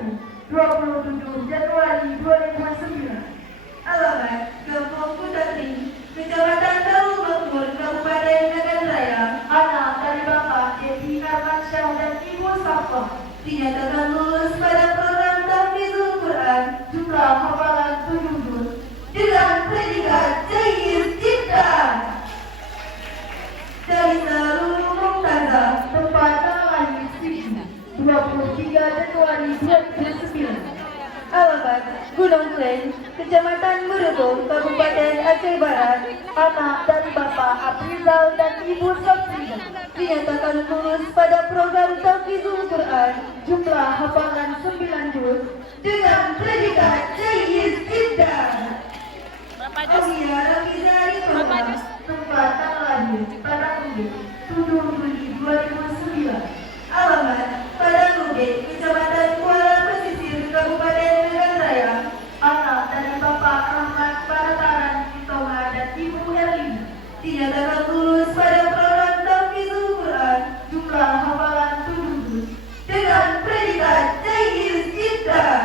Satu, 27 Januari 2009. Alamat Kampung Kutatri, Kecamatan Tahu Makmur, Kabupaten Nagan Raya. Anak dari Bapak Dedi Armansyah dan Ibu Safwa. Dinyatakan lulus pada program Tahfizul Quran Jumlah hafalan 7 juz. dengan predikat Jayyid Jiddan. Dari Sarul Mumtazah, Tempat tanggal lahir Sigi 23 Januari 2009. alamat Gunung Klen, Kecamatan Murugung, Kabupaten Aceh Barat. Anak dari Bapak Aprizal dan Ibu Safrina. Dinyatakan lulus pada program Tahfizul Quran Jumlah hafalan 9 juz. dengan predikat Jayyid Jiddan. Aulia Rafizari Muhammad, Tempat tanggal lahir Padang 7 Juli 2009. alamat Padang Bukit, Kecamatan Kuala Pesisir, Kabupaten Nagan Raya. Anak dari Bapak Rahmat Barataran Sitonga dan Ibu Erlina. Dinyatakan lulus pada program Tahfizul Quran Jumlah hafalan 7 juz. dengan predikat Jayyid Jiddan.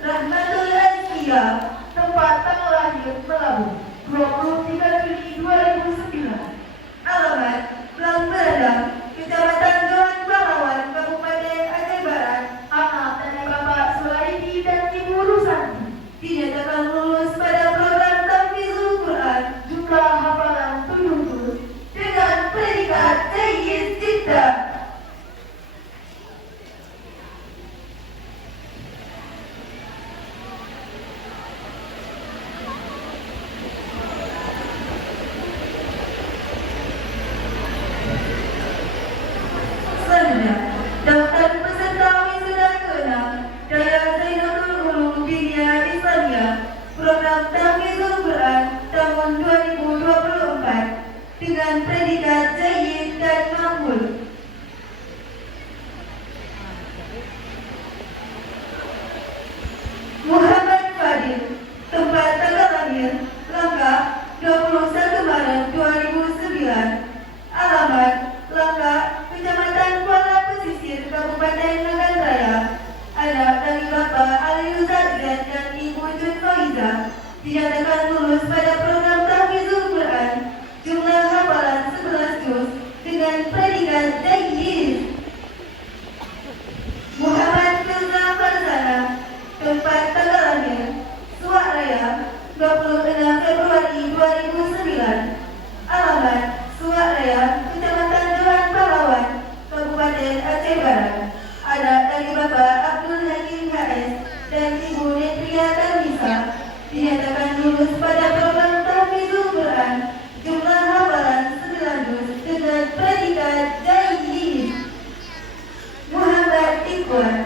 Rahmatul Azkiyah, Tempat tanggal lahir Melabu 23 Juli 2009. alamat Belang Beradang, Kecamatan Johan Banglawan, Kabupaten Aceh Barat. Anak dari Bapak Sulaidi dan Ibu Rusanti. Dinyatakan lulus pada program Tahfizul Quran Jumlah hafalan 7 juz. dengan predikat Jayyid Jiddan. Selanjutnya, daftar peserta wisuda ke-6 Daya Zainatul Ulum Diniyah Islamiyah Program Tahfizul Quran tahun 2024 dengan predikat Jayyid dan Makbul. Muhammad Fadil, tempat tanggal lahir Langkah 21 Maret 2009. Alamat Langkah, Kecamatan Kuala Pesisir, Kabupaten Nagan Raya. Anak dari Bapak Ali Zahid dan Ibu Jun Faiza. Dinyatakan lulus pada program Tahfizul Quran jumlah hafalan 11 juz dengan predikat Jayyid. Muhammad Firza Farzana, tempat tanggal lahir Suak Raya 26 Februari 2009. Alamat Suak Raya, Kecamatan Johan Pahlawan, Kabupaten Aceh Barat. Anak dari Bapak Abdul Hakim HS dan Ibu Netria Tarmisa. Dinyatakan lulus pada program Tahfizul Quran jumlah hafalan 9 juz dengan predikat Jayyid. Muhammad Ikhwan,